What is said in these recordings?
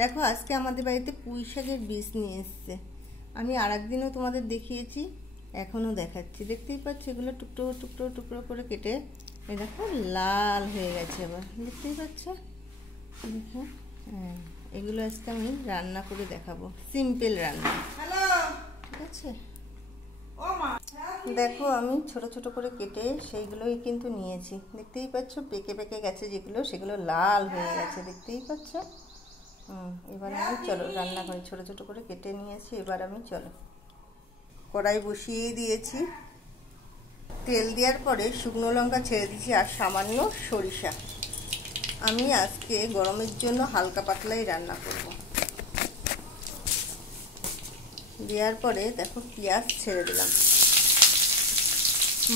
দেখো আজকে আমাদের বাড়িতে পুঁই শাকের বীজ নিয়ে এসছে। আমি আরেকদিনও তোমাদের দেখিয়েছি, এখনও দেখাচ্ছি। দেখতেই পাচ্ছ এগুলো টুকরো টুকরো টুকরো করে কেটে এই দেখো লাল হয়ে গেছে। আবার দেখতেই পাচ্ছ, দেখো হ্যাঁ, এগুলো আজকে আমি রান্না করে দেখাবো, সিম্পল রান্না। ঠিক আছে, দেখো আমি ছোট ছোট করে কেটে সেইগুলোই কিন্তু নিয়েছি। দেখতেই পাচ্ছ পেকে পেকে গেছে যেগুলো, সেগুলো লাল হয়ে গেছে, দেখতেই পাচ্ছ। এবার আমি চলো রান্না করি। ছোট ছোট করে কেটে নিয়েছি। এবার আমি চলো কড়াই বসিয়ে দিয়েছি। তেল দেওয়ার পরে শুকনো লঙ্কা ছেড়ে দিয়েছি আর সামান্য সরিষা। আমি আজকে গরমের জন্য হালকা পাতলাই রান্না করব। দেওয়ার পরে দেখো পেঁয়াজ ছেড়ে দিলাম।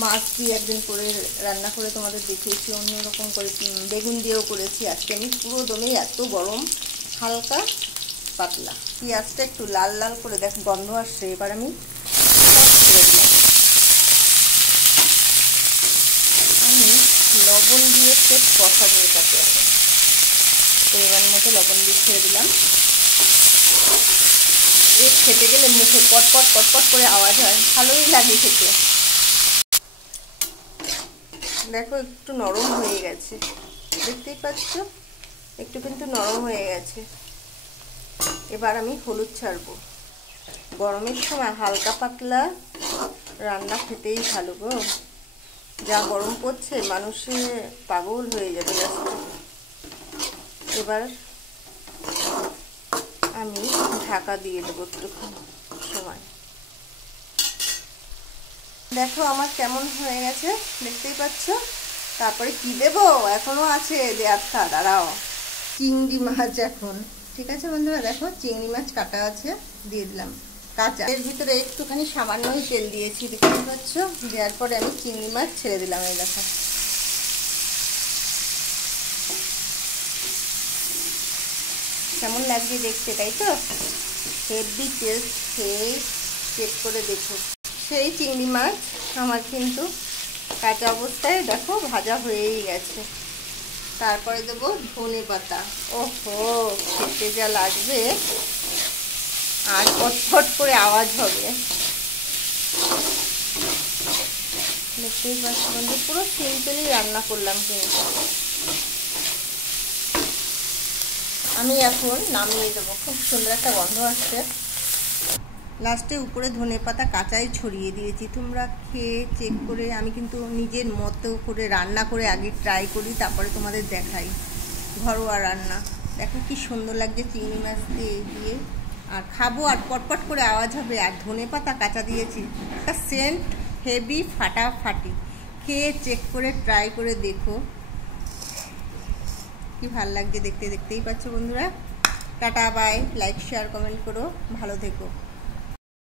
মাছ দিয়ে একদিন করে রান্না করে তোমাদের দেখিয়েছি, অন্যরকম করে বেগুন দিয়েও করেছি। আজকে আমি পুরো দমে এত গরম হালকা পাতলা। পেঁয়াজটা একটু লাল লাল করে দেখো গন্ধ আসছে। এবার আমি ছেড়ে দিলাম। আমি লবণ দিয়ে সেট কষাবো এটাকে। পরিমাণ মতো লবণ দিয়ে ছেড়ে দিলাম। এ খেতে গেলে মুখে পটপট পটপট করে আওয়াজ হয়, ভালোই লাগে খেতে। দেখো একটু নরম হয়ে গেছে, দেখতেই পাচ্ছ একটু কিন্তু নরম হয়ে গেছে। এবার আমি হলুদ ছাড়বো। গরমের সময় হালকা পাতলা রান্না খেতেই ভালো গো। যা গরম পড়ছে মানুষে পাগল হয়ে যাবে লাস্টে। এবার আমি ঢাকা দিয়ে দেবো একটুখানি সময়। দেখো আমার কেমন হয়ে গেছে, দেখতেই পাচ্ছ। তারপরে কি দেবো, এখনো আছে দেওয়ার থা, দাঁড়াও। চিংড়ি মাছ এখন, ঠিক আছে বন্ধুরা, দেখো চিংড়ি মাছ কাটা আছে, দিয়ে দিলাম কাঁচা। এর ভিতরে একটুখানি সামান্যই তেল দিয়েছি, দেখতে পাচ্ছ। দেওয়ার পরে আমি চিংড়ি মাছ ছেড়ে দিলাম। এই দেখো কেমন লাগছে দেখতে, তাই তো? হেভি টেস্ট, খেয়ে চেক করে দেখো। সেই চিংড়ি মাছ আমার কিন্তু কাঁচা অবস্থায় দেখো ভাজা হয়েই গেছে। তারপরে দেবো ধনে পাতা। ওহো, খেতে যা লাগবে, আর ফটফট করে আওয়াজ হবে। দেখতেই পাচ্ছ বন্ধু, পুরো সিম্পলি রান্না করলাম কিন্তু। আমি এখন নামিয়ে দেবো। খুব সুন্দর একটা গন্ধ আসছে। লাস্টে উপরে ধনে পাতা কাঁচাই ছড়িয়ে দিয়েছি। তোমরা খেয়ে চেক করে, আমি কিন্তু নিজের মতো করে রান্না করে আগে ট্রাই করি, তারপরে তোমাদের দেখাই ঘরোয়া রান্না। দেখো কি সুন্দর লাগছে চিংড়ি মাছ দিয়ে। আর খাবো আর পটপট করে আওয়াজ হবে। আর ধনে পাতা কাঁচা দিয়েছি, একটা সেন্ট হেভি ফাটাফাটি। খেয়ে চেক করে ট্রাই করে দেখো কি ভালো লাগছে দেখতে। দেখতেই পাচ্ছ বন্ধুরা। Tata bye, like share comment করো, ভালো থেকো।